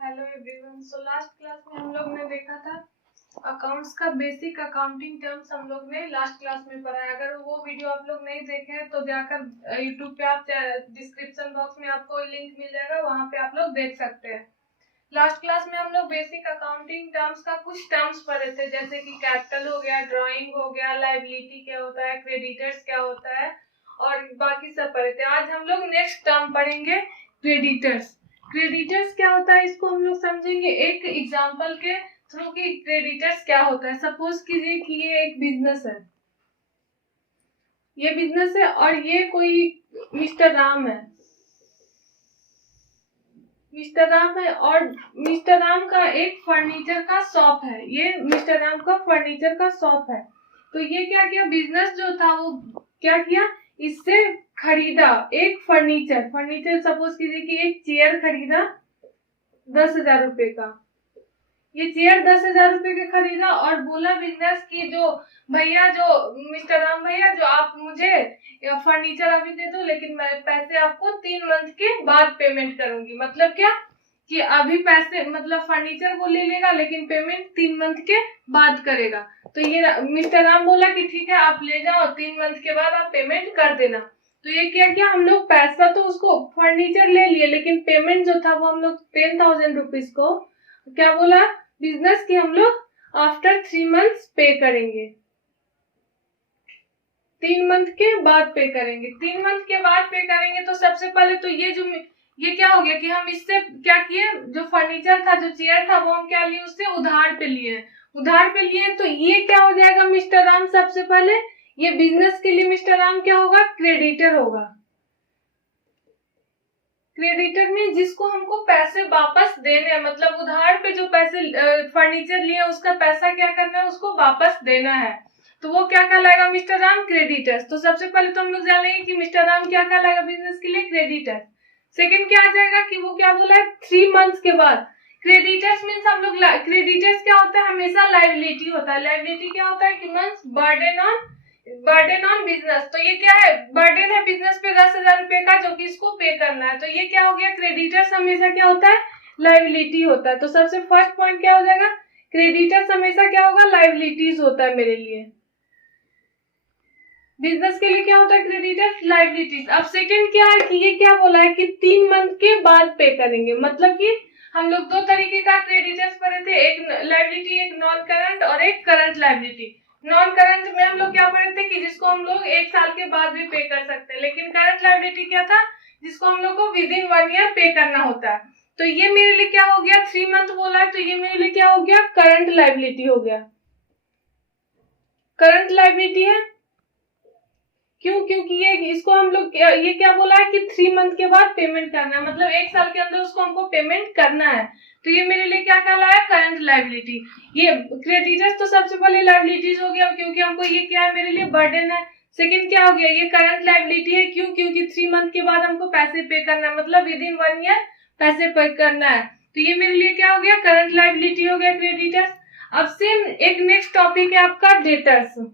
Hello everyone. So last class में हम लोग ने देखा था अकाउंट्स का बेसिक अकाउंटिंग टर्म्स हम लोग ने लास्ट क्लास में पढ़ा है। अगर वो वीडियो आप लोग नहीं देखे हैं तो जाकर यूट्यूब पे आप डिस्क्रिप्शन बॉक्स में आपको लिंक मिल जाएगा, वहां पे आप लोग देख सकते हैं। लास्ट क्लास में हम लोग बेसिक अकाउंटिंग टर्म्स का कुछ टर्म्स पढ़े थे, जैसे कि कैपिटल हो गया, ड्राइंग हो गया, लायबिलिटी क्या होता है, क्रेडिटर्स क्या होता है और बाकी सब पढ़े थे। आज हम लोग नेक्स्ट टर्म पढ़ेंगे क्रेडिटर्स। क्रेडिटर्स क्या होता है इसको हम लोग समझेंगे एक एग्जांपल के थ्रू कि क्रेडिटर्स क्या होता है। सपोज कीजिए कि ये एक बिजनेस है, ये बिजनेस है और ये कोई मिस्टर राम है, मिस्टर राम है और मिस्टर राम का एक फर्नीचर का शॉप है। ये मिस्टर राम का फर्नीचर का शॉप है। तो ये क्या किया, बिजनेस जो था वो क्या किया, इससे खरीदा एक फर्नीचर सपोज कीजिए कि एक चेयर खरीदा 10,000 रुपए का। ये चेयर 10,000 रुपए का खरीदा और बोला बिजनेस की जो भैया, जो मिस्टर राम भैया, जो आप मुझे फर्नीचर अभी दे दो, लेकिन मैं पैसे आपको 3 मंथ के बाद पेमेंट करूंगी। मतलब क्या कि अभी पैसे मतलब फर्नीचर वो ले लेगा लेकिन पेमेंट 3 मंथ के बाद करेगा। तो ये मिस्टर राम बोला कि ठीक है आप ले जाओ, 3 मंथ के बाद आप पेमेंट कर देना। तो ये क्या किया, हम लोग पैसा तो उसको फर्नीचर ले लिए लेकिन पेमेंट जो था वो हम लोग 10,000 रुपीज को क्या बोला बिजनेस की हम लोग आफ्टर 3 मंथ्स पे करेंगे, 3 मंथ के बाद पे करेंगे। 3 मंथ के बाद पे करेंगे तो सबसे पहले तो ये क्या हो गया कि हम इससे क्या किए, जो फर्नीचर था, जो चेयर था, वो हम क्या लिए, उससे उधार पे लिए। तो ये क्या हो जाएगा मिस्टर राम, सबसे पहले ये बिजनेस के लिए मिस्टर राम क्या होगा, क्रेडिटर होगा। क्रेडिटर में जिसको हमको पैसे वापस देने हैं, मतलब उधार पे जो पैसे फर्नीचर लिए उसका पैसा क्या करना है, उसको वापस देना है। तो वो क्या कहलाएगा मिस्टर राम, क्रेडिटर्स। तो सबसे पहले तो हम लोग जानेंगे कि मिस्टर राम क्या कहलाएगा बिजनेस के लिए, क्रेडिटर। सेकंड क्या आ जाएगा कि वो क्या बोला है 3 मंथ्स के बाद। क्रेडिटर्स मीन्स हम लोग क्रेडिटर्स क्या होता है, हमेशा लायबिलिटी होता है। लायबिलिटी क्या होता है कि मीन्स बर्डन ऑन बिजनेस। तो ये क्या है, बर्डन है बिजनेस पे 10,000 रुपए का जो कि इसको पे करना है। तो ये क्या हो गया, क्रेडिटर्स हमेशा क्या होता है, लायबिलिटी होता है। तो सबसे फर्स्ट पॉइंट क्या हो जाएगा, क्रेडिटर्स हमेशा क्या होगा, लायबिलिटीज होता है मेरे लिए। बिजनेस के लिए क्या होता है, क्रेडिटर्स लायबिलिटीज। अब सेकंड क्या है कि ये क्या बोला है कि 3 मंथ के बाद पे करेंगे। मतलब कि हम लोग 2 तरीके का क्रेडिटर्स पढ़े थे, एक लायबिलिटी, एक नॉन करंट और एक करंट लायबिलिटी। नॉन करंट में हम लोग क्या पढ़े थे कि जिसको हम लोग 1 साल के बाद भी पे कर सकते हैं, लेकिन करंट लायबिलिटी क्या था, जिसको हम लोग को विदिन 1 ईयर पे करना होता है। तो ये मेरे लिए क्या हो गया, 3 मंथ बोला है तो ये मेरे लिए क्या हो गया, करंट लायबिलिटी हो गया, करंट लायबिलिटी है। क्यों, क्योंकि ये इसको हम लोग ये क्या बोला है कि 3 मंथ के बाद पेमेंट करना है, मतलब 1 साल के अंदर उसको हमको पेमेंट करना है। तो ये मेरे लिए क्या कहलाया, करंट लायबिलिटी। ये क्रेडिटर्स तो सबसे पहले लायबिलिटीज हो गया क्योंकि हमको ये क्या है, मेरे लिए बर्डन है। सेकंड क्या हो गया, ये करंट लायबिलिटी है। क्यों, क्योंकि 3 मंथ के बाद हमको पैसे पे करना है, मतलब विद इन 1 ईयर पैसे पे करना है। तो ये मेरे लिए क्या हो गया, करंट लायबिलिटी हो गया क्रेडिटर्स। अब सेम एक नेक्स्ट टॉपिक है आपका डेटर्स।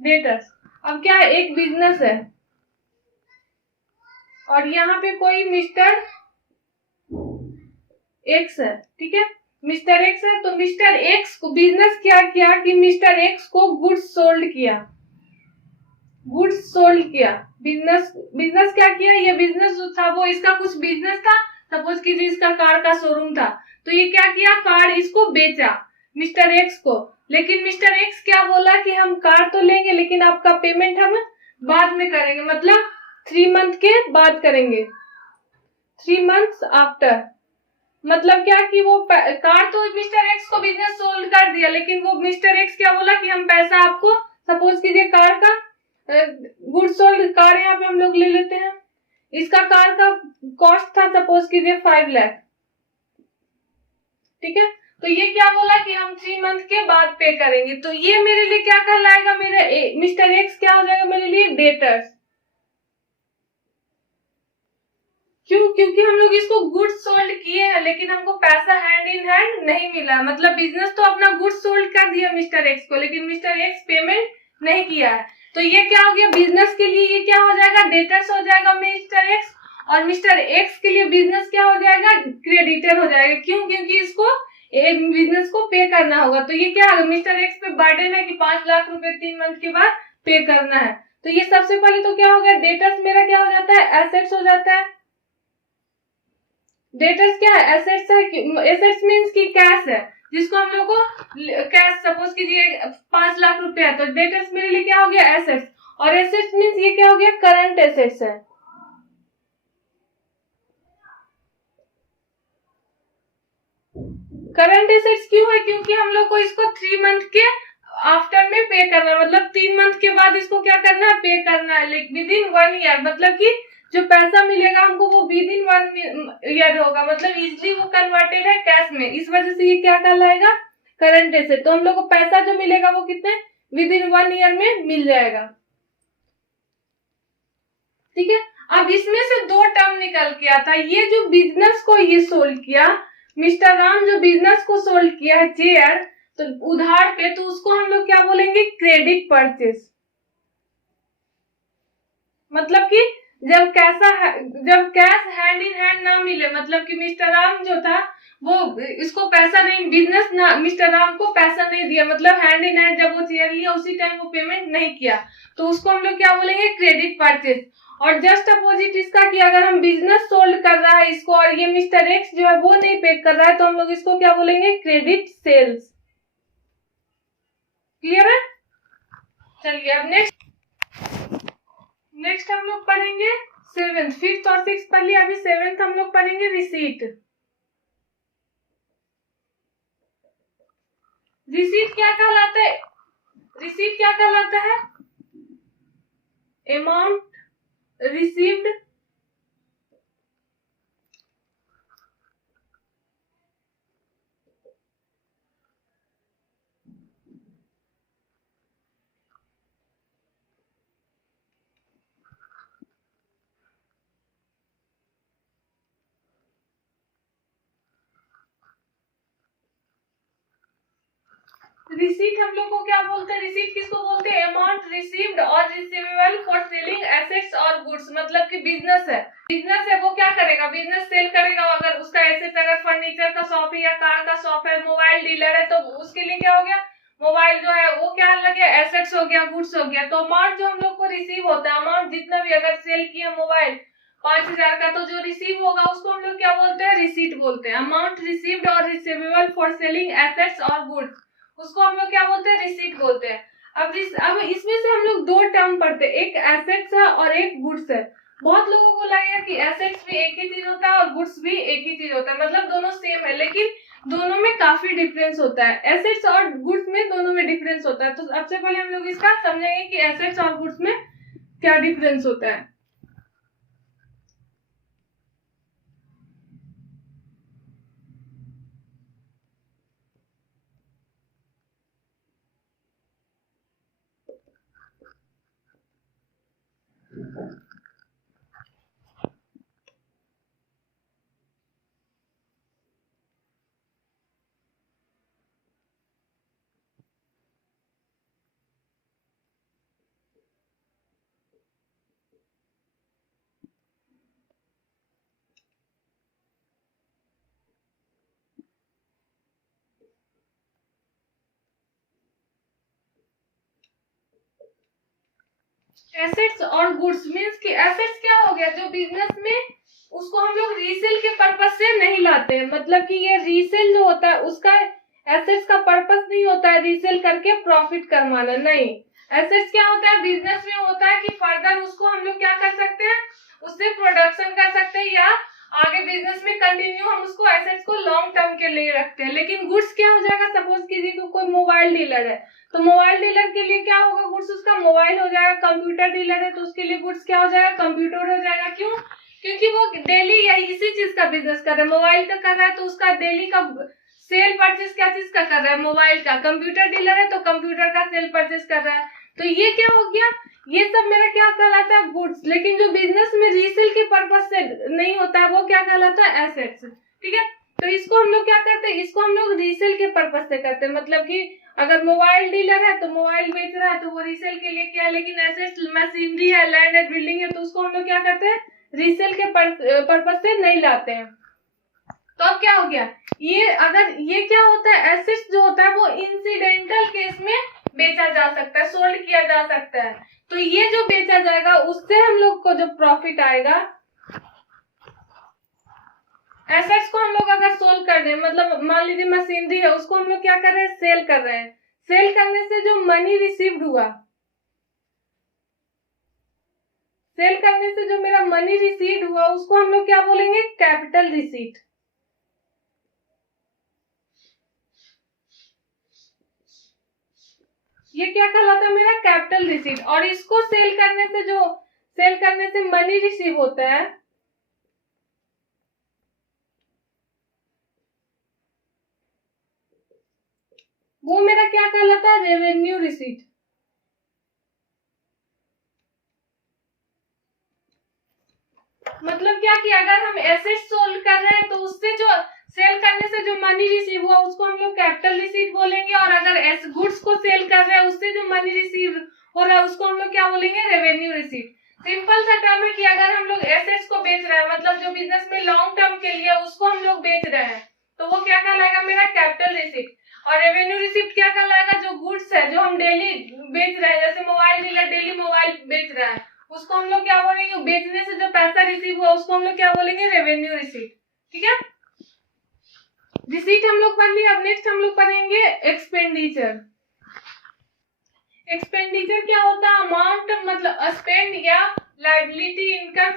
डेटर्स अब क्या है, एक बिजनेस है और यहाँ पे कोई मिस्टर एक्स है, ठीक है, मिस्टर एक्स है। तो मिस्टर एक्स को बिजनेस क्या किया कि मिस्टर एक्स को गुड्स सोल्ड किया, बिजनेस क्या किया, ये बिजनेस जो था वो इसका कुछ बिजनेस था, सपोज कीजिए इसका कार का शोरूम था। तो ये क्या किया, कार इसको बेचा मिस्टर एक्स को। लेकिन मिस्टर एक्स क्या बोला कि हम कार तो लेंगे लेकिन आपका पेमेंट हम बाद में करेंगे, मतलब 3 मंथ के बाद करेंगे, 3 मंथ्स आफ्टर। मतलब क्या कि वो कार तो मिस्टर एक्स को बिजनेस सोल्ड कर दिया, लेकिन वो मिस्टर एक्स क्या बोला कि हम पैसा आपको, सपोज कीजिए कार का गुड सोल्ड, कार यहाँ पे हम लोग ले लेते हैं, इसका कार का कॉस्ट था सपोज कीजिए 5 लाख, ठीक है। तो ये क्या बोला कि हम 3 मंथ के बाद पे करेंगे। तो ये मेरे लिए क्या कहलाएगा, मेरे मिस्टर एक्स क्या हो जाएगा मेरे लिए, डेटर्स। क्यों? क्योंकि हम लोग इसको गुड्स सोल्ड किए हैं लेकिन हमको पैसा हैंड इन हैंड नहीं मिला। मतलब बिजनेस तो अपना गुड्स सोल्ड कर दिया मिस्टर एक्स को, लेकिन मिस्टर एक्स पेमेंट नहीं किया है। तो ये क्या हो गया, बिजनेस के लिए ये क्या हो जाएगा, डेटर्स हो जाएगा मिस्टर एक्स, और मिस्टर एक्स के लिए बिजनेस क्या हो जाएगा, क्रेडिटर हो जाएगा। क्यों? क्योंकि इसको एक बिजनेस को पे करना होगा। तो ये क्या है, मिस्टर एक्स पे बर्डन है कि 5 लाख रुपए 3 मंथ के बाद पे करना है। तो ये सबसे पहले तो क्या हो गया, डेटर्स मेरा क्या हो जाता है, एसेट्स हो जाता है। डेटर्स क्या है, एसेट्स है। एसेट्स मीन्स की कैश है, जिसको हम लोग को कैश सपोज कीजिए 5 लाख रुपए है, तो डेटर्स मेरे लिए क्या हो गया, एसेट्स। और एसेट्स मीन्स ये क्या हो गया, करंट एसेट्स है। करंट एसेट्स क्यों है, क्योंकि हम लोग को इसको 3 मंथ के आफ्टर में पे करना है। मतलब 3 मंथ के बाद इसको क्या करना है, पे करना है, विद इन 1 ईयर। मतलब कि जो पैसा मिलेगा हमको वो विद इन 1 ईयर होगा। मतलब इजिली वो कन्वर्टेड है कैश में, इस वजह से ये क्या कहलाएगा, करंट एसेट। तो हम लोग को पैसा जो मिलेगा वो कितने, विद इन 1 ईयर में मिल जाएगा। ठीक है। अब इसमें से 2 टर्म निकल के आता है। ये जो बिजनेस को ये सोल्व किया मिस्टर राम, जो बिजनेस को सोल्व किया है चेयर, तो उधार पे, तो उसको हम लोग क्या बोलेंगे, क्रेडिट परचेस। मतलब कि जब कैश हैंड इन हैंड ना मिले, मतलब कि मिस्टर राम जो था वो इसको पैसा नहीं, बिजनेस ना मिस्टर राम को पैसा नहीं दिया, मतलब हैंड इन हैंड जब वो चेयर लिया उसी टाइम वो पेमेंट नहीं किया, तो उसको हम लोग क्या बोलेंगे, क्रेडिट परचेस। और जस्ट अपोजिट इसका कि अगर हम बिजनेस सोल्ड कर रहा है इसको और ये मिस्टर एक्स जो है वो नहीं पे कर रहा है, तो हम लोग इसको क्या बोलेंगे, क्रेडिट सेल्स। क्लियर है? चलिए अब नेक्स्ट हम लोग पढ़ेंगे 7th, 5th और 6th पढ़ लिया, अभी 7th हम लोग पढ़ेंगे रिसीट। रिसीट क्या कहलाता है, रिसीट क्या कहलाता है, अमाउंट रिसीव्ड रिसीट हम लोग को क्या बोलते हैं, रिसीट किसको बोलते हैं, अमाउंट रिसीव्ड और रिसीवेबल फॉर सेलिंग एसेट्स और गुड्स। मतलब कि बिजनेस है वो क्या करेगा, बिजनेस सेल करेगा। अगर उसका एसेट अगर फर्नीचर का शॉप है या कार का शॉप है, मोबाइल डीलर है, तो उसके लिए क्या हो गया, मोबाइल जो है वो क्या लग गया, एसेट्स हो गया, गुड्स हो गया। तो अमाउंट जो हम लोग को रिसीव होता है, अमाउंट जितना भी अगर सेल किया मोबाइल 5,000 का, तो जो रिसीव होगा उसको हम लोग क्या बोलते हैं, रिसीट बोलते हैं। अमाउंट रिसीव्ड और रिसीवेबल फॉर सेलिंग एसेट्स और गुड्स, उसको हम लोग क्या बोलते हैं, रिसीट बोलते हैं। अब इसमें से हम लोग 2 टर्म पढ़ते हैं, एक एसेट्स है और एक गुड्स है। बहुत लोगों को लगेगा कि एसेट्स भी एक ही चीज होता है और गुड्स भी एक ही चीज होता है, मतलब दोनों सेम है, लेकिन दोनों में काफी डिफरेंस होता है। एसेट्स और गुड्स में दोनों में डिफरेंस होता है। तो सबसे पहले हम लोग इसका समझेंगे कि एसेट्स और गुड्स में क्या डिफरेंस होता है। एसेट्स और गुड्स मींस कि एसेट्स क्या हो गया, जो बिजनेस में उसको हम लोग रीसेल के पर्पस से नहीं लाते हैं। मतलब कि ये रीसेल जो होता है उसका एसेट्स का पर्पस नहीं होता है रीसेल करके प्रॉफिट कमाना, नहीं। एसेट्स क्या होता है, बिजनेस में होता है कि फर्दर उसको हम लोग क्या कर सकते हैं, उससे प्रोडक्शन कर सकते हैं, या आगे बिजनेस में कंटिन्यू हम उसको एसेट्स को लॉन्ग टर्म के लिए रखते हैं। लेकिन गुड्स क्या हो जाएगा, सपोज कीजिए कि कोई मोबाइल डीलर है, तो मोबाइल डीलर के लिए क्या होगा, गुड्स उसका मोबाइल हो जाएगा। कंप्यूटर डीलर है तो उसके लिए गुड्स क्या हो जाएगा, कंप्यूटर हो जाएगा। क्यों? क्योंकि वो डेली या इसी चीज का बिजनेस कर रहा है, मोबाइल का कर रहा है, तो उसका डेली का सेल परचेज क्या चीज का कर रहा है, मोबाइल का। कंप्यूटर डीलर है तो कंप्यूटर का सेल परचेज कर रहा है। तो ये क्या हो गया, ये सब मेरा क्या कहलाता है, गुड्स। लेकिन जो बिजनेस में रीसेल के पर्पज से नहीं होता है वो क्या कहलाता है, एसेट्स। ठीक है, तो इसको हम लोग क्या करते हैं, इसको हम लोग रीसेल के पर्पज से करते हैं। मतलब कि अगर मोबाइल डीलर है तो मोबाइल बेच रहा है तो वो रीसेल के लिए किया है, लेकिन एसेट्स मशीनरी है, लैंड एंड बिल्डिंग है, तो उसको हम लोग क्या करते हैं, रीसेल के पर्पज से नहीं लाते हैं। तो अब क्या हो गया, ये अगर ये क्या होता है, एसेट्स जो होता है वो इंसिडेंटल केस में बेचा जा सकता है, सोल्ड किया जा सकता है। तो ये जो बेचा जाएगा उससे हम लोग को जो प्रॉफिट आएगा, एसेट्स को हम लोग अगर सोल्ड कर रहे हैं, मतलब मान लीजिए मशीनरी है, उसको हम लोग क्या कर रहे हैं, सेल कर रहे हैं। सेल करने से जो मनी रिसीव्ड हुआ, सेल करने से जो मेरा मनी रिसीव्ड हुआ उसको हम लोग क्या बोलेंगे, कैपिटल रिसीट। ये क्या कहलाता है, मेरा कैपिटल रिसीट। और इसको सेल करने से मनी रिसीव होता है, वो मेरा क्या कहलाता है, रेवेन्यू रिसीट। मतलब क्या कि अगर हम एसेट सोल्ड कर रहे हैं तो उससे जो सेल करने से जो मनी रिसीव हुआ उसको हम लोग कैपिटल रिसीट बोलेंगे, और अगर गुड्स को सेल कर रहे हैं उससे जो मनी रिसीव हो रहा है उसको हम लोग क्या बोलेंगे, रेवेन्यू रिसीट। सिंपल सा टर्म है कि अगर हम लोग एसेट्स को बेच रहे हैं, मतलब जो बिजनेस में लॉन्ग टर्म के लिए उसको हम लोग बेच रहे हैं, तो वो क्या कहलाएगा, मेरा कैपिटल रिसीट। और रेवेन्यू रिसीट क्या कहलाएगा, जो गुड्स है जो हम डेली बेच रहे हैं, जैसे मोबाइल डीलर डेली मोबाइल बेच रहा है, उसको हम लोग क्या बोलेंगे, बेचने से जो पैसा रिसीव हुआ उसको हम लोग क्या बोलेंगे, रेवेन्यू रिसीट। ठीक है, रिसीट हम लोग पढ़ लिया। अब नेक्स्ट हम लोग पढ़ेंगे एक्सपेंडिचर। एक्सपेंडिचर क्या होता है, अमाउंट मतलब स्पेंड या liability income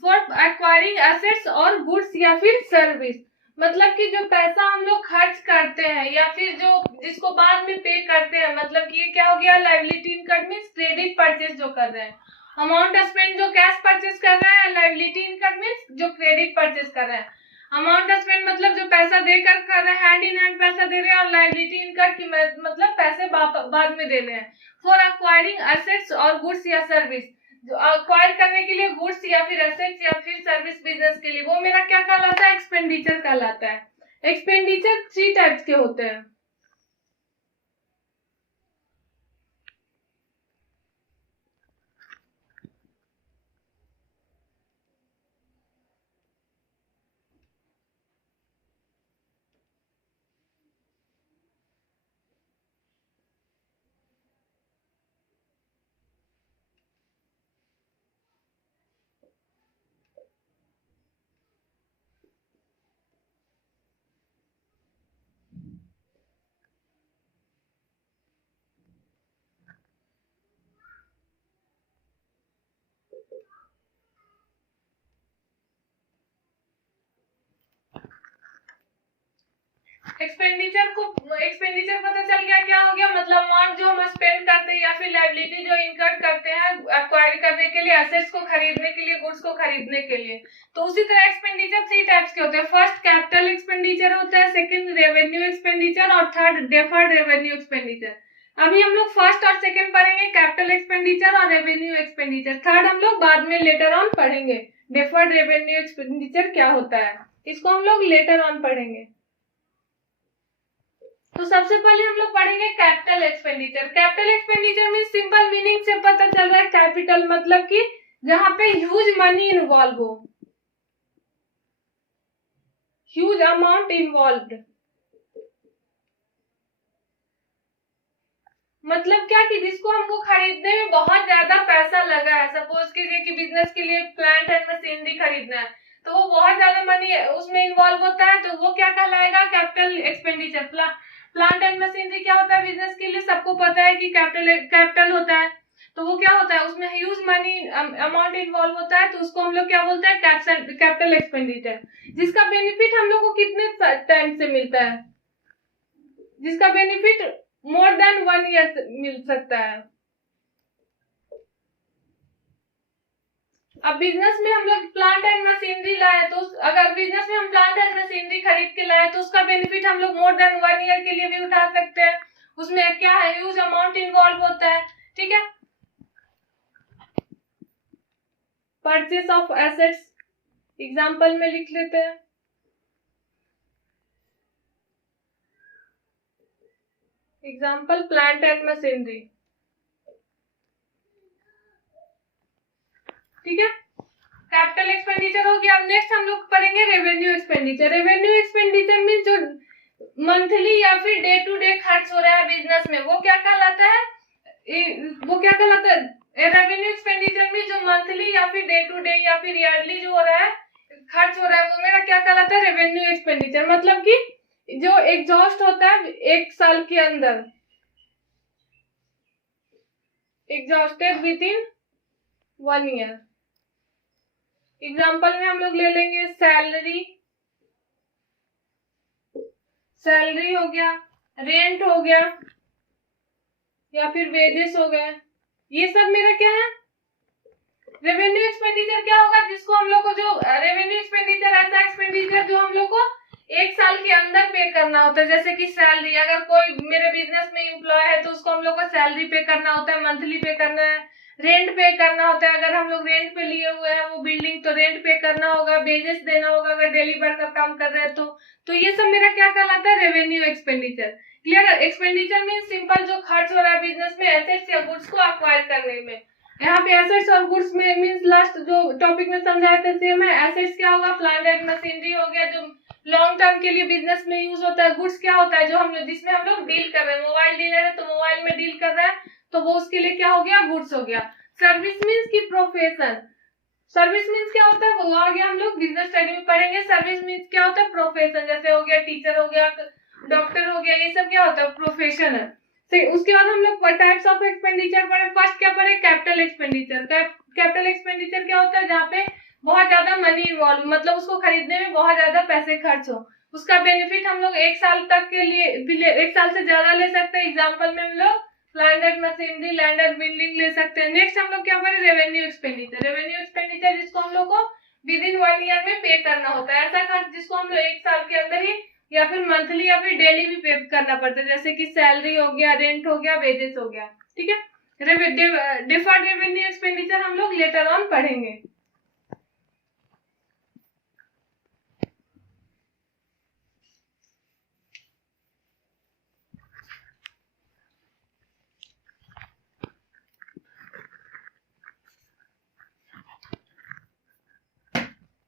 for acquiring assets और गुड्स या फिर सर्विस। मतलब कि जो पैसा हम लोग खर्च करते हैं या फिर जो जिसको बाद में पे करते हैं, मतलब कि ये क्या हो गया, liability income means credit purchase जो कर रहे हैं। अमाउंट स्पेंड जो कैश परचेज कर रहे हैं, लायबिलिटी इनकम मींस जो क्रेडिट परचेज कर रहे हैं। अमाउंट स्पेंड मतलब जो पैसा देकर कर रहे हैं, हैंड इन हैंड पैसा दे रहे हैं, और लायबिलिटी इनकम की मतलब पैसे बाद में दे रहे हैं। फॉर एक्वायरिंग एसेट्स और गुड्स या सर्विस, जो एक्वायर करने के लिए गुड्स या फिर एसेट्स या फिर सर्विस बिजनेस के लिए, वो मेरा क्या कहलाता है, एक्सपेंडिचर कहलाता है। एक्सपेंडिचर 3 टाइप्स के होते हैं। एक्सपेंडिचर पता चल गया क्या हो गया, मतलब अमाउंट जो हम स्पेंड करते हैं या फिर लायबिलिटी जो इनकम करते हैं एक्वायर करने के लिए, एसेट्स को खरीदने के लिए, गुड्स को खरीदने के लिए। तो उसी तरह एक्सपेंडिचर 3 टाइप्स के होते हैं। फर्स्ट कैपिटल एक्सपेंडिचर होता है, सेकंड रेवेन्यू एक्सपेंडिचर, और थर्ड डेफर्ड रेवेन्यू एक्सपेंडिचर। अभी हम लोग फर्स्ट और सेकंड पढ़ेंगे, कैपिटल एक्सपेंडिचर और रेवेन्यू एक्सपेंडिचर। थर्ड हम लोग बाद में लेटर ऑन पढ़ेंगे, डेफर्ड रेवेन्यू एक्सपेंडिचर क्या होता है, इसको हम लोग लेटर ऑन पढ़ेंगे। तो सबसे पहले हम लोग पढ़ेंगे कैपिटल एक्सपेंडिचर। कैपिटल एक्सपेंडिचर में सिंपल मीनिंग से पता चल रहा है, कैपिटल मतलब कि जहां पे ह्यूज मनी इन्वॉल्व हो, ह्यूज अमाउंट इन्वॉल्व। मतलब क्या कि जिसको हमको खरीदने में बहुत ज्यादा पैसा लगा है। सपोज कीजिए कि बिजनेस के लिए प्लांट एंड मशीनरी खरीदना है, तो वो बहुत ज्यादा मनी उसमें इन्वॉल्व होता है, तो वो क्या कहलाएगा, capital expenditure. Plant and machinery क्या होता है बिजनेस के लिए, सबको पता है कि कैपिटल होता है। तो वो क्या होता है, उसमें ह्यूज मनी अमाउंट इन्वॉल्व होता है, तो उसको हम लोग क्या बोलते हैं, कैपिटल एक्सपेंडिचर। जिसका बेनिफिट हम लोग को कितने टाइम से मिलता है, जिसका बेनिफिट मोर देन 1 ईयर मिल सकता है। अब बिजनेस में हम लोग प्लांट एंड मशीनरी लाए, तो अगर बिजनेस में हम प्लांट एंड मशीनरी खरीद के लाए तो उसका बेनिफिट हम लोग मोर देन 1 ईयर के लिए भी उठा सकते हैं। उसमें क्या है, ह्यूज अमाउंट इन्वॉल्व होता है। ठीक है, परचेस ऑफ एसेट्स एग्जाम्पल में लिख लेते हैं। एग्जाम्पल प्लांट एंड मशीनरी, ठीक है। कैपिटल एक्सपेंडिचर हो गया। अब नेक्स्ट हम लोग पढ़ेंगे revenue expenditure. Revenue expenditure mean जो मंथली या फिर डे टू डे खर्च हो रहा है बिजनेस में, वो क्या कहलाता है? वो क्या कहलाता है? रेवेन्यू एक्सपेंडिचर में जो मंथली या फिर डे टू डे या फिर ईयरली जो हो रहा है खर्च हो रहा है, वो मेरा क्या कहलाता है? Revenue expenditure. मतलब कि जो एग्जॉस्ट होता है एक साल के अंदर, exhausted with in 1 year. Example में हम लोग ले लेंगे सैलरी, सैलरी हो गया, रेंट हो गया, या फिर वेजेस हो गए। ये सब मेरा क्या है? रेवेन्यू एक्सपेंडिचर क्या होगा? जिसको हम लोग को जो रेवेन्यू एक्सपेंडिचर ऐसा एक्सपेंडिचर जो हम लोग को एक साल के अंदर पे करना होता है। जैसे कि सैलरी, अगर कोई मेरे बिजनेस में एम्प्लॉय है तो उसको हम लोग को सैलरी पे करना होता है, मंथली पे करना है। रेंट पे करना होता है, अगर हम लोग रेंट पे लिए हुए हैं वो बिल्डिंग तो रेंट पे करना होगा, वेजेस देना होगा अगर डेली वर्कर काम कर रहे हैं तो ये सब मेरा क्या कहलाता है? Revenue expenditure. Clear? Expenditure mean simple जो खर्च हो रहा है बिजनेस में एसेट्स या गुड्स को एक्वायर करने में। यहाँ पे एसेट्स और गुड्स में मीन्स लास्ट जो टॉपिक में समझाया था सेम है। एसेट्स क्या होगा? प्लांट एंड मशीनरी हो गया जो लॉन्ग टर्म के लिए बिजनेस में यूज होता है। गुड्स क्या होता है? जो हम लोग जिसमें हम लोग डील कर रहे हैं, मोबाइल डीलर है तो मोबाइल में डील कर रहा है तो वो उसके लिए क्या हो गया? गुड्स हो गया। सर्विस मीन्स की प्रोफेशन, सर्विस मीन्स क्या होता है? वो आ गया, हम लोग बिजनेस स्टडी में पढ़ेंगे। सर्विस मीन्स क्या होता है? प्रोफेशन। जैसे हो गया टीचर हो गया, डॉक्टर हो गया, ये सब क्या होता है? प्रोफेशन है। उसके बाद हम लोग टाइप्स ऑफ एक्सपेंडिचर पढ़े। फर्स्ट क्या पढ़े? Capital expenditure. कैपिटल एक्सपेंडिचर क्या होता है? जहाँ पे बहुत ज्यादा मनी इन्वॉल्व, मतलब उसको खरीदने में बहुत ज्यादा पैसे खर्च हो। उसका बेनिफिट हम लोग 1 साल तक के लिए 1 साल से ज्यादा ले सकते हैं। एग्जाम्पल में हम लोग plant and machinery, land and building ले सकते हैं। नेक्स्ट हम लोग क्या पढ़े? Revenue expenditure. रेवेन्यू एक्सपेंडिचर जिसको हम लोग को विद इन 1 ईयर में पे करना होता है। ऐसा खर्च जिसको हम लोग 1 साल के अंदर ही या फिर मंथली या फिर डेली भी पे करना पड़ता है। जैसे कि सैलरी हो गया, रेंट हो गया, वेजेस हो गया, ठीक है। डिफर्ड रेवेन्यू एक्सपेंडिचर हम लोग लेटर ऑन पढ़ेंगे।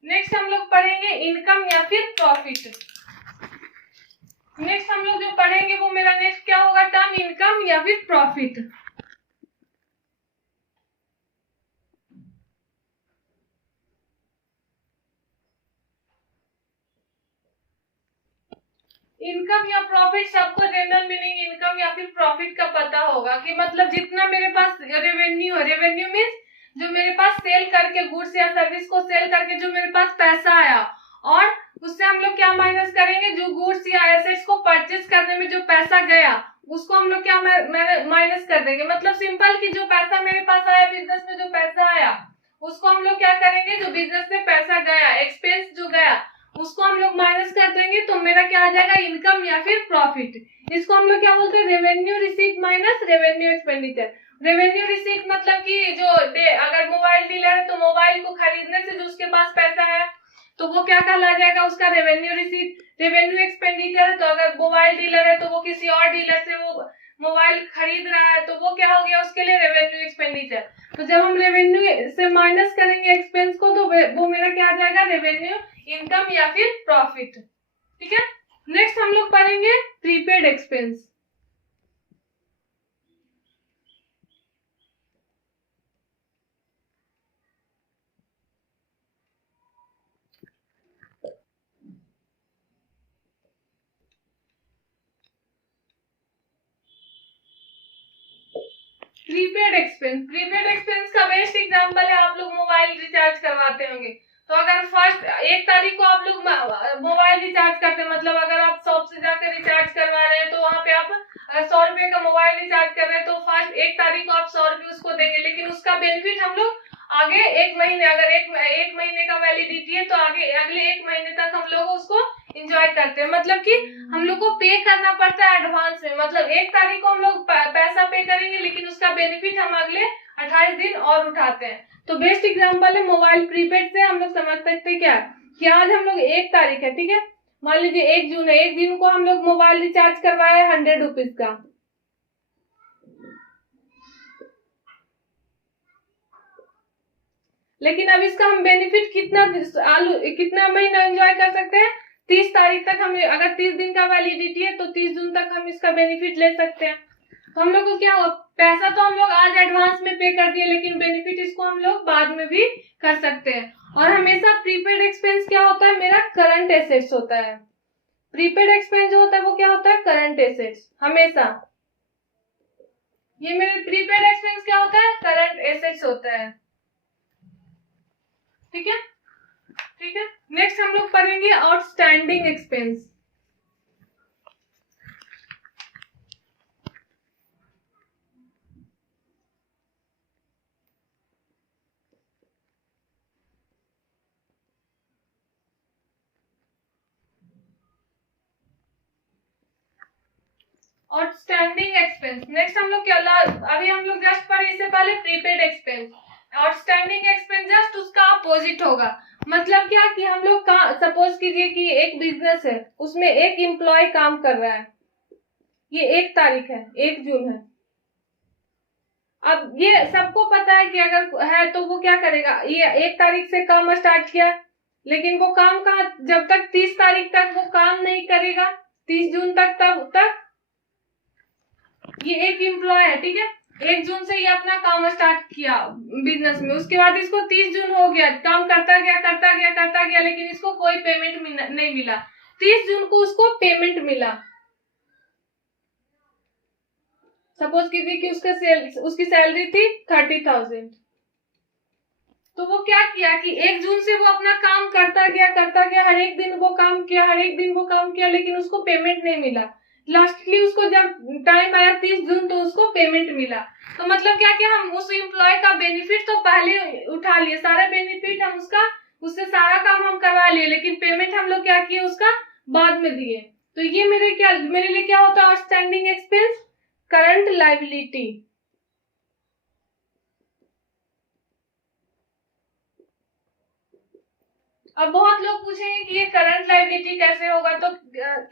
नेक्स्ट हम लोग पढ़ेंगे इनकम या फिर प्रॉफिट। नेक्स्ट हम लोग जो पढ़ेंगे वो मेरा नेक्स्ट क्या होगा? टर्म इनकम या फिर प्रॉफिट। इनकम या प्रॉफिट, सबको जनरल मीनिंग इनकम या फिर प्रॉफिट का पता होगा कि मतलब जितना मेरे पास रेवेन्यू है, रेवेन्यू मीन्स जो मेरे पास सेल करके गुड्स या सर्विस को सेल करके जो मेरे पास पैसा आया, और उससे हम लोग क्या माइनस करेंगे? जो गुड्स या एसेट्स को परचेस करने में जो पैसा गया उसको हम लोग क्या माइनस कर देंगे। मतलब सिंपल कि जो पैसा मेरे पास आया, बिजनेस में जो पैसा आया उसको हम लोग क्या करेंगे? जो बिजनेस में पैसा गया, एक्सपेंस जो गया, उसको हम लोग माइनस कर देंगे तो मेरा क्या आ जाएगा? इनकम या फिर प्रॉफिट। इसको हम लोग क्या बोलते हैं? Revenue receipt minus revenue expenditure. Revenue receipt मतलब कि जो अगर मोबाइल डीलर है तो मोबाइल को खरीदने से जो उसके पास पैसा है तो वो क्या कहला जाएगा? उसका रेवेन्यू रिसीट। रेवेन्यू एक्सपेंडिचर है तो अगर मोबाइल डीलर है तो वो किसी और डीलर से वो मोबाइल खरीद रहा है तो वो क्या हो गया? उसके लिए रेवेन्यू एक्सपेंडिचर। तो जब हम रेवेन्यू से माइनस करेंगे एक्सपेंस को तो वो मेरा क्या आ जाएगा? रेवेन्यू, इनकम या फिर प्रॉफिट, ठीक है। नेक्स्ट हम लोग पढ़ेंगे prepaid expense. Prepaid expense, prepaid expense का बेस्ट एग्जांपल है, आप लोग मोबाइल रिचार्ज करवाते होंगे तो अगर फर्स्ट 1 तारीख को आप लोग मोबाइल रिचार्ज करते हैं, मतलब अगर आप शॉप से जाकर रिचार्ज करवा रहे हैं तो वहां पे आप 100 रुपए का मोबाइल रिचार्ज कर रहे हैं तो फर्स्ट 1 तारीख को आप 100 रुपए उसको देंगे, लेकिन उसका बेनिफिट हम लोग आगे 1 महीने, अगर एक महीने का वैलिडिटी है तो आगे अगले 1 महीने तक हम लोग उसको एंजॉय करते हैं। मतलब कि हम लोग को पे करना पड़ता है एडवांस में, मतलब 1 तारीख को हम लोग पैसा पे करेंगे लेकिन उसका बेनिफिट हम अगले 28 दिन और उठाते हैं। तो बेस्ट एग्जांपल है मोबाइल प्रीपेड से हम लोग समझ सकते हैं क्या कि आज हम लोग 1 तारीख है, ठीक है, मान लीजिए 1 जून है, 1 जून को हम लोग मोबाइल रिचार्ज करवाया 100 रुपीज का, लेकिन अब इसका हम बेनिफिट कितना महीना एंजॉय कर सकते हैं, 30 तारीख तक। हम अगर 30 दिन का वैलिडिटी है तो 30 जून तक हम इसका बेनिफिट ले सकते हैं। तो हम लोग को क्या हो, पैसा तो हम लोग आज एडवांस में पे कर दिए, लेकिन बेनिफिट इसको हम लोग बाद में भी कर सकते हैं। और हमेशा प्रीपेड एक्सपेंस क्या होता है, मेरा करंट एसेट्स होता है। प्रीपेड एक्सपेंस जो होता है वो क्या होता है, करंट एसेट्स हमेशा। ये मेरे प्रीपेड एक्सपेंस क्या होता है, करंट एसेट्स होता है, ठीक है, ठीक है। नेक्स्ट हम लोग पढ़ेंगे outstanding expense. Outstanding expense next हम लोग क्या, अभी हम लोग जस्ट पढ़े इससे पहले prepaid expense. Outstanding expense just उसका अपोजिट होगा। मतलब क्या कि हम लोग सपोज कीजिए कि एक बिजनेस है, उसमें एक एम्प्लॉय काम कर रहा है, ये 1 तारीख है, 1 जून है। अब ये सबको पता है कि अगर है तो वो क्या करेगा, ये 1 तारीख से काम स्टार्ट किया, लेकिन वो काम का जब तक 30 तारीख तक वो काम नहीं करेगा, 30 जून तक, तब तक ये एक एम्प्लॉय है, ठीक है, 1 जून से ये अपना काम स्टार्ट किया बिजनेस में, उसके बाद इसको 30 जून हो गया, काम करता गया, लेकिन इसको कोई पेमेंट नहीं मिला। 30 जून को उसको पेमेंट मिला। सपोज कीजिए कि उसकी सैलरी थी 30,000। तो वो क्या किया कि 1 जून से वो अपना काम करता गया, हर एक दिन वो काम किया, लेकिन उसको पेमेंट नहीं मिला। लास्टली उसको जब टाइम आया 30 जून तो उसको पेमेंट मिला। तो मतलब क्या किया, हम उस एम्प्लॉय का बेनिफिट तो पहले उठा लिए, सारा बेनिफिट हम उससे सारा काम हम करवा लिए, लेकिन पेमेंट हम लोग क्या किए, उसका बाद में दिए। तो ये मेरे लिए क्या होता है, आउटस्टैंडिंग एक्सपेंस, करंट लायबिलिटी। अब बहुत लोग पूछेंगे कि ये करंट लायबिलिटी कैसे होगा, तो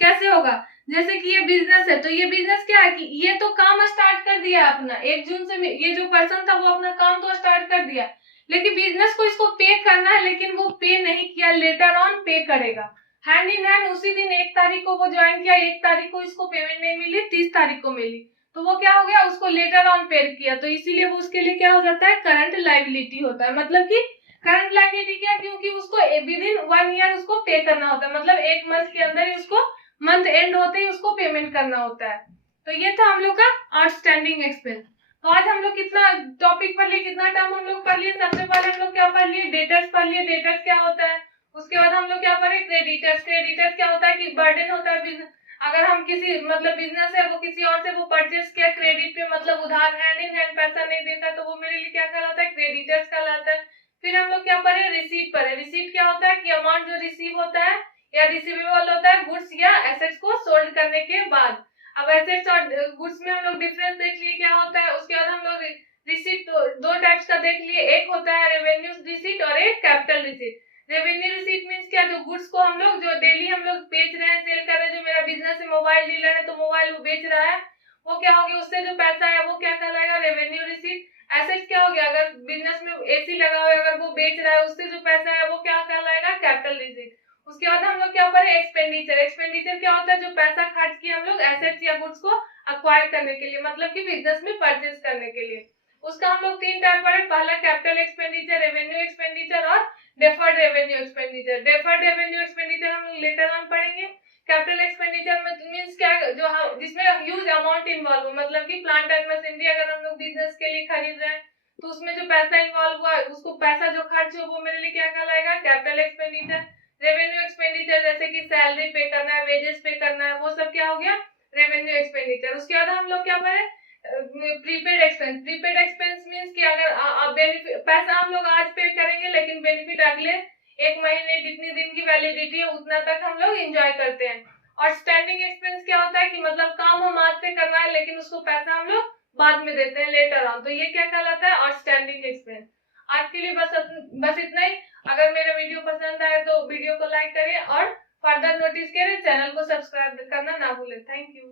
कैसे होगा, जैसे कि ये बिजनेस है, तो ये बिजनेस क्या है कि ये तो काम स्टार्ट कर दिया अपना 1 जून से, ये जो पर्सन था वो अपना काम तो स्टार्ट कर दिया, लेकिन बिजनेस को इसको पे करना है, लेकिन वो पे नहीं किया, लेटर ऑन पे करेगा। हैंड इन हैंड उसी दिन 1 तारीख को वो ज्वाइन किया, 1 तारीख को इसको पेमेंट नहीं मिली, 30 तारीख को मिली, तो वो क्या हो गया, उसको लेटर ऑन पे किया, तो इसीलिए वो उसके लिए क्या हो जाता है, करंट लायबिलिटी होता है। मतलब कि करंट लायबिलिटी क्या, क्योंकि उसको विद इन 1 ईयर उसको पे करना होता है, मतलब 1 मंथ के अंदर ही उसको, मंथ एंड होते ही उसको पेमेंट करना होता है। तो ये था हम लोग का आउटस्टैंडिंग एक्सपेंस। तो आज हम लोग कितना टॉपिक पढ़ लिए, कितना टर्म हम लोग पढ़ लिए। सबसे पहले हम लोग क्या पढ़ लिए, डेटर्स पढ़ लिए, डेटर्स क्या होता है। उसके बाद हम लोग क्या पढ़े, क्रेडिटर्स। क्रेडिटर्स क्या होता है कि बर्डन होता है, अगर हम किसी मतलब बिजनेस है वो किसी और से वो परचेस किया क्रेडिट पे, मतलब उधार, हैंड इन हैंड पैसा नहीं देता, तो वो मेरे लिए क्या कहलाता है, क्रेडिटर्स कहलाता है। फिर हम लोग क्या पढ़े, रिसीट पढ़े। रिसीट क्या होता है कि अमाउंट जो रिसीव होता है या रिसीवेबल होता है गुड्स या एसेट्स को सोल्ड करने के बाद। अब एसेट्स और गुड्स में हम लोग डिफरेंस देख लिए क्या होता है। उसके बाद हम लोग रिसीट दो टाइप्स का देख लिए, एक होता है रेवेन्यू रिसीट और एक capital receipt. Revenue receipt means क्या, जो गुड्स को हम लोग जो डेली हम लोग बेच रहे हैं, सेल कर रहे हैं, जो मेरा बिजनेस है, मोबाइल डीलर है तो मोबाइल वो बेच रहा है, वो क्या हो गया, उससे जो पैसा है वो क्या कहलाएगा, रेवेन्यू रिसीट। एसेट्स क्या हो गया, अगर बिजनेस में एसी लगा हुआ है, अगर वो बेच रहा है, उससे जो पैसा है वो क्या कहलाएगा, कैपिटल रिसीट। उसके बाद हम लोग क्या पढ़े, एक्सपेंडिचर। एक्सपेंडिचर क्या होता है, जो पैसा खर्च किया हम लोग एसेट्स या गुड्स को अक्वायर करने के लिए, मतलब कि बिजनेस में परचेज करने के लिए। उसका हम लोग 3 टाइप पढ़े, पहला कैपिटल एक्सपेंडिचर, रेवेन्यू एक्सपेंडिचर और deferred revenue expenditure. Deferred revenue expenditure हम लोग लेटर ऑन पढ़ेंगे। कैपिटल एक्सपेंडिचर मींस क्या, जो जिसमें ह्यूज अमाउंट इन्वॉल्व हो, मतलब कि प्लांट एंड मशीनरी अगर हम लोग बिजनेस के लिए खरीद रहे हैं तो उसमें जो पैसा इन्वॉल्व हुआ, उसको पैसा जो खर्च हो वो मेरे लिए क्या कहलाएगा, कैपिटल एक्सपेंडिचर। रेवेन्यू एक्सपेंडिचर जैसे कि सैलरी पे करना है, वेजेस पे करना है, वो सब क्या हो गया, रेवेन्यू एक्सपेंडिचर। उसके बाद हम लोग क्या पढ़े, prepaid expense. Prepaid expense means कि अगर बेनिफिट पैसा हम लोग आज पे करेंगे, लेकिन बेनिफिट अगले 1 महीने जितनी दिन की वैलिडिटी है उतना तक हम लोग एंजॉय करते हैं। और स्टैंडिंग एक्सपेंस क्या होता है कि मतलब काम हम आज से करवाए लेकिन उसको पैसा हम लोग बाद में देते हैं, लेटर ऑन, तो ये क्या कहलाता है, आउटस्टैंडिंग एक्सपेंस। आज के लिए बस इतना ही। अगर मेरा वीडियो पसंद आए तो वीडियो को लाइक करें और फर्दर नोटिस के लिए चैनल को सब्सक्राइब करना ना भूलें। Thank you.